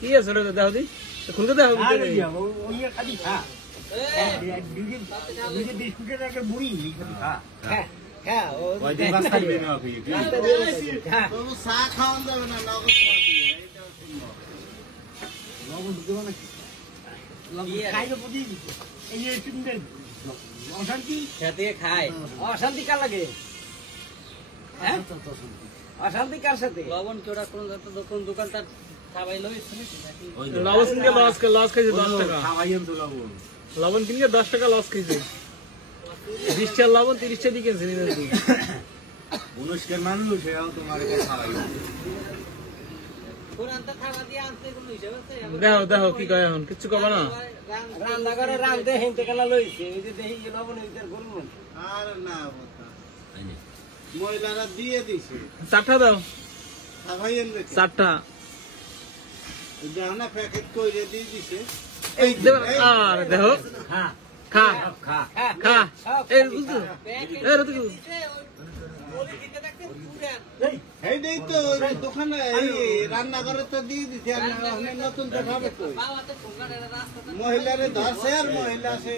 কি আছে ওটা দেখো দি খুলকে দেখো চা খাওয়ান যাবে না অশান্তি খায় অশান্তি কার লাগে অশান্তি কার সাথে লবণ কেউটা কোন দোকানদার খাবাই লস খাইছে 10 টাকা লবণ কিনে 10 টাকা লস খাইছে 20 টাকা লবণ 30 টাকা দিয়ে কিনছে অনুষ্কার মানুষ সেও তোমার খাওয়াই দেখো দেখো কি কয় এখন কিছু কবা না রান্না করে রান্ধতে হেনতে কালা লইছে এই যে দেখি লবণ এর গরম আর না মহিলারা দিয়ে দিছে চারটা দাও খাওয়াইয়েন দেখে চারটা জানা প্যাকেট কইরে দিয়ে দিছে এই আর দেখো খা খা খা এই বুঝছো এই রত এই দেই তো দোকানে রান্না করে তো দিয়ে দিছে আর নতুন দেখাবে তো মহিলারে ধরছে আর মহিলা সে